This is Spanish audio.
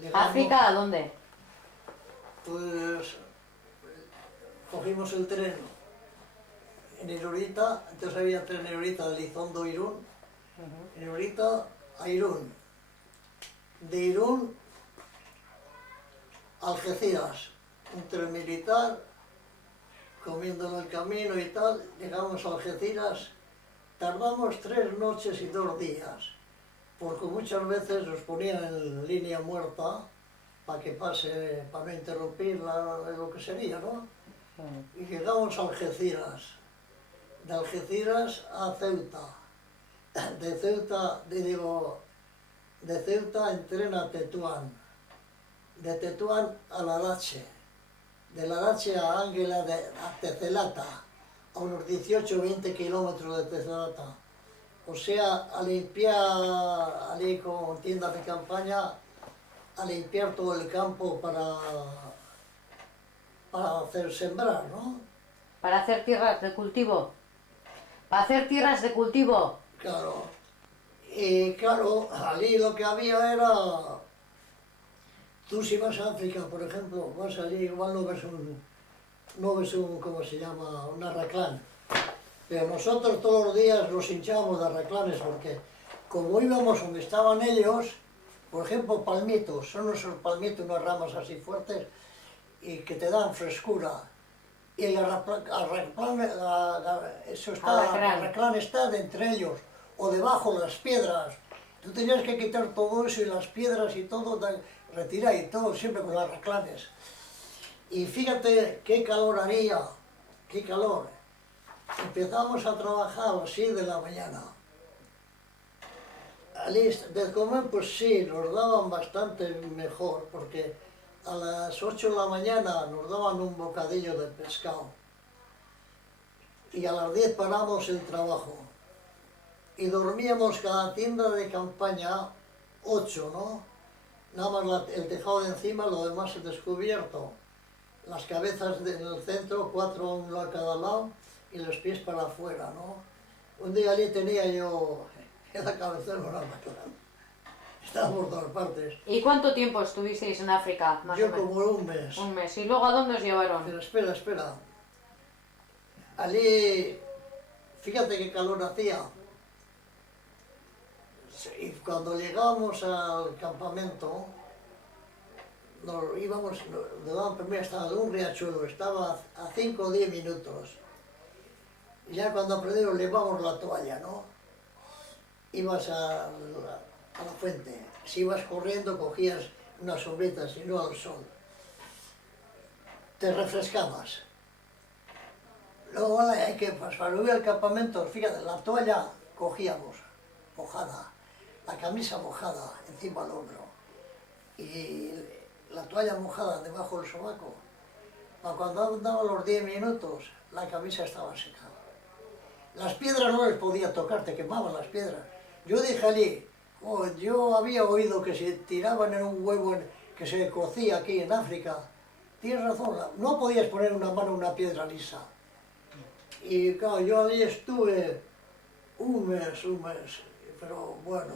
Llegamos, ¿África a dónde? pues cogimos el tren en Irurita, entonces había tren en Irurita de Elizondo a Irún, en Irurita a Irún, de Irún a Algeciras, un tren militar, comiendo en el camino y tal, llegamos a Algeciras, tardamos 3 noches y 2 días, porque muchas veces nos ponían en línea muerta para que pase, para no interrumpir lo que sería, ¿no? Y llegamos a Algeciras, de Algeciras a Ceuta, de Ceuta, de Ceuta en tren a Tetuán, de Tetuán a Larache, de Larache a Ángela, a Tezelata, a unos 18 o 20 kilómetros de Tezelata. O sea, a limpiar, allí con tiendas de campaña, a limpiar todo el campo para hacer sembrar, ¿no? Para hacer tierras de cultivo. Para hacer tierras de cultivo. Claro. Y claro, allí lo que había era... Tú si vas a África, por ejemplo, vas allí, igual no ves un, ¿cómo se llama? Un arraclán. Pero nosotros todos los días nos hinchábamos de arraclanes porque como íbamos donde estaban ellos, por ejemplo, palmitos, son esos palmitos, unas ramas así fuertes y que te dan frescura. Y el arraclán está de entre ellos, o debajo las piedras. Tú tenías que quitar todo eso y las piedras y todo, retirar y todo, siempre con arraclanes. Y fíjate qué calor haría, qué calor. Empezamos a trabajar a las 6 de la mañana. De comer, pues sí, nos daban bastante mejor, porque a las 8 de la mañana nos daban un bocadillo de pescado. Y a las 10 paramos el trabajo. Y dormíamos cada tienda de campaña 8, ¿no? Nada más el tejado de encima, lo demás es descubierto. Las cabezas en el centro, 4 a un lado a cada lado, y los pies para afuera, ¿no? Un día allí tenía yo en la cabecera una arraclán. Estábamos por todas partes. ¿Y cuánto tiempo estuvisteis en África, más o Yo menos? como un mes. Un mes. ¿Y luego a dónde os llevaron? Pero espera. Allí, fíjate qué calor hacía. Y cuando llegamos al campamento, nos íbamos, nos daban primero, estaba de un riachuelo, estaba a 5 o 10 minutos. Y ya cuando aprendimos, llevamos la toalla, ¿no? Ibas a la fuente. Si ibas corriendo, cogías una sombrita, si no al sol. Te refrescabas. Luego hay que, para subir al campamento, fíjate, la toalla cogíamos, mojada, la camisa mojada encima del hombro y la toalla mojada debajo del sobaco. Para cuando daban los 10 minutos, la camisa estaba seca. Las piedras no les podía tocar, te quemaban las piedras. Yo dije allí, oh, yo había oído que se tiraban en un huevo que se cocía aquí en África. Tienes razón, no podías poner una mano en una piedra lisa. Y claro, yo allí estuve un mes, pero bueno.